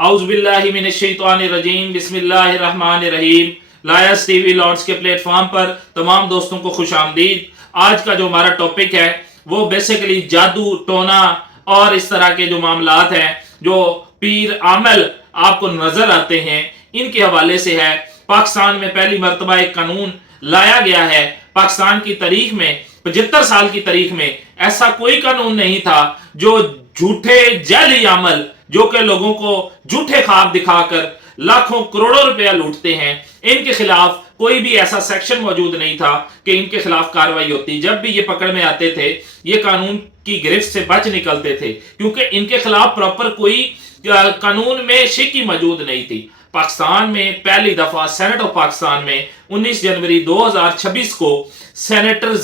औज़ुबिल्लाहि मिनश्शैतानिर्रजीम बिस्मिल्लाहिर्रहमानिर्रहीम। लायस TV Lord's के platform पर तमाम दोस्तों को खुशामदीद। आज का जो हमारा टॉपिक है वो बेसिकली जादू टोना और इस तरह के जो मामलात हैं जो पीर आमल आपको नजर आते हैं इनके हवाले से है। पाकिस्तान में पहली मर्तबा एक कानून लाया गया है। पाकिस्तान की तारीख में 75 साल की तारीख में ऐसा कोई कानून नहीं था जो झूठे जाली अमल जो कि लोगों को झूठे ख्वाब दिखाकर लाखों करोड़ों रुपया लूटते हैं इनके खिलाफ कोई भी ऐसा सेक्शन मौजूद नहीं था कि इनके खिलाफ कार्रवाई होती। जब भी ये पकड़ में आते थे ये कानून की गिरफ्त से बच निकलते थे क्योंकि इनके खिलाफ प्रॉपर कोई कानून में शिकी मौजूद नहीं थी। पाकिस्तान में पहली दफा सेनेट ऑफ पाकिस्तान में 19 जनवरी 2026 को सेनेटर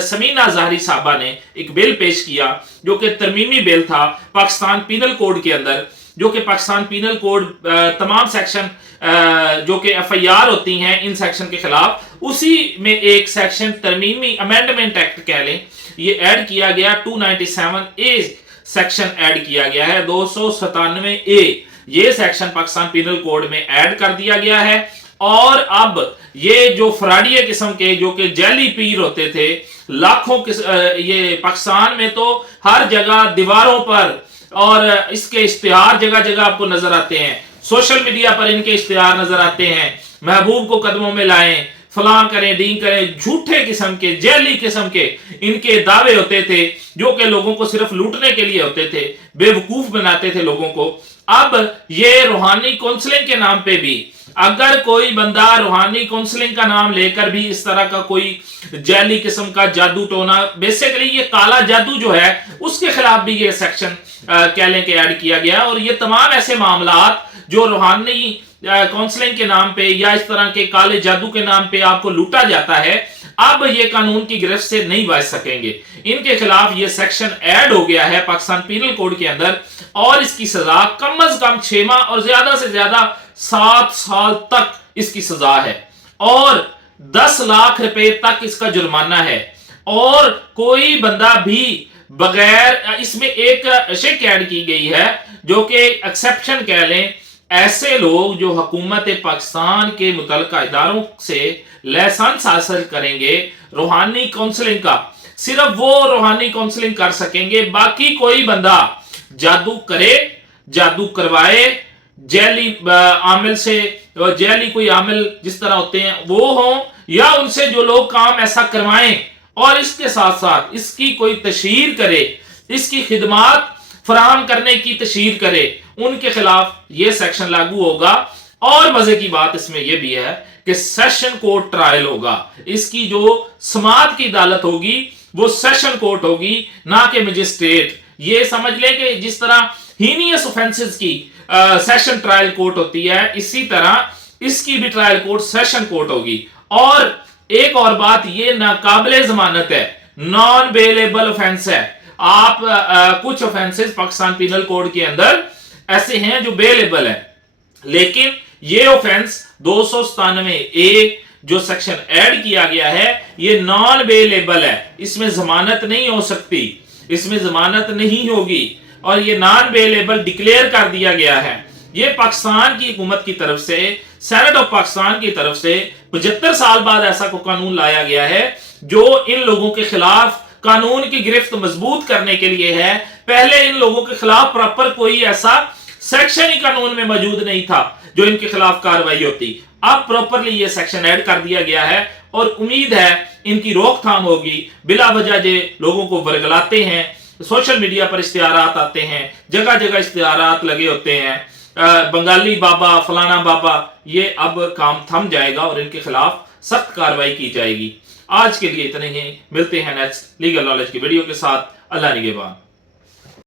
समीना ज़ाहरी साहबा ने एक बिल पेश किया जो कि तरमीमी बिल था पाकिस्तान पीनल कोड के अंदर, जो कि पाकिस्तान पीनल कोड तमाम सेक्शन जो कि एफआईआर होती हैं इन सेक्शन के खिलाफ उसी में एक सेक्शन तरमीमी अमेंडमेंट एक्ट कह लें ये ऐड किया गया। 297A सेक्शन ऐड किया गया है। 297A ये सेक्शन पाकिस्तान पीनल कोड में ऐड कर दिया गया है। और अब ये जो फ्राडिया किस्म के जो कि जैली पीर होते थे लाखों ये पाकिस्तान में तो हर जगह दीवारों पर और इसके इश्तिहार जगह जगह आपको नजर आते हैं। सोशल मीडिया पर इनके इश्तिहार नजर आते हैं। महबूब को कदमों में लाएं, फलां करें, डी करें, झूठे किस्म के जैली किस्म के इनके दावे होते थे जो कि लोगों को सिर्फ लूटने के लिए होते थे, बेवकूफ बनाते थे लोगों को। अब ये रूहानी काउंसलिंग के नाम पे भी अगर कोई बंदा रूहानी काउंसलिंग का नाम लेकर भी इस तरह का कोई जैली किस्म का जादू टोना, बेसिकली ये काला जादू जो है उसके खिलाफ भी ये सेक्शन कह लें कि ऐड किया गया। और ये तमाम ऐसे मामलात जो रूहानी काउंसलिंग के नाम पे या इस तरह के काले जादू के नाम पे आपको लूटा जाता है अब ये कानून की गिरफ्त से नहीं बच सकेंगे। इनके खिलाफ ये सेक्शन ऐड हो गया है पाकिस्तान पीनल कोड के अंदर और इसकी सजा कम से कम 6 माह और ज्यादा से ज्यादा 7 साल तक इसकी सजा है और 10 लाख रुपए तक इसका जुर्माना है। और कोई बंदा भी बगैर इसमें एक शिक ऐड की गई है जो कि एक्सेप्शन कह लें, ऐसे लोग जो हुकूमत पाकिस्तान के मुतल्लिका इदारों से लाइसेंस हासिल करेंगे रूहानी काउंसलिंग का, सिर्फ वो रूहानी काउंसलिंग कर सकेंगे। बाकी कोई बंदा जादू करे, जादू करवाए, जैली आमिल से जैली कोई आमिल जिस तरह होते हैं वो हों या उनसे जो लोग काम ऐसा करवाएं और इसके साथ साथ इसकी कोई तशहीर करे, इसकी खिदमात फराहम करने की तशहीर करे, उनके खिलाफ ये सेक्शन लागू होगा। और मजे की बात इसमें यह भी है कि सेशन कोर्ट ट्रायल होगा। इसकी जो समाअत की अदालत होगी वो सेशन कोर्ट होगी ना कि मजिस्ट्रेट। ये समझ ले कि जिस तरह हीनियस ऑफेंसेस की सेशन ट्रायल कोर्ट होती है इसी तरह इसकी भी ट्रायल कोर्ट सेशन कोर्ट होगी। और एक और बात, ये नाकाबिले जमानत है, नॉन बेलेबल ऑफेंस है। आप कुछ ऑफेंसेस पाकिस्तान पीनल कोड के अंदर ऐसे हैं जो बेलेबल है, लेकिन ये ऑफेंस 297A जो सेक्शन ऐड किया गया है ये नॉन बेलेबल है। इसमें जमानत नहीं हो सकती, इसमें जमानत नहीं होगी और ये नॉन बेलेबल डिक्लेयर कर दिया गया है। ये पाकिस्तान की हुकूमत की तरफ से, सेनेट ऑफ पाकिस्तान की तरफ से 75 साल बाद ऐसा को कानून लाया गया है जो इन लोगों के खिलाफ कानून की गिरफ्त मजबूत करने के लिए है। पहले इन लोगों के खिलाफ प्रॉपर कोई ऐसा सेक्शन ही कानून में मौजूद नहीं था जो इनके खिलाफ कार्रवाई होती। अब प्रॉपरली ये सेक्शन ऐड कर दिया गया है और उम्मीद है इनकी रोकथाम होगी। बिला वजह जो लोगों को वर्गलाते हैं, सोशल मीडिया पर इश्तिहारात आते हैं, जगह जगह इश्तिहारात लगे होते हैं, बंगाली बाबा फलाना बाबा, ये अब काम थम जाएगा और इनके खिलाफ सख्त कार्रवाई की जाएगी। आज के लिए इतने ही, मिलते हैं नेक्स्ट लीगल नॉलेज की वीडियो के साथ। अल्लाह निगहबान।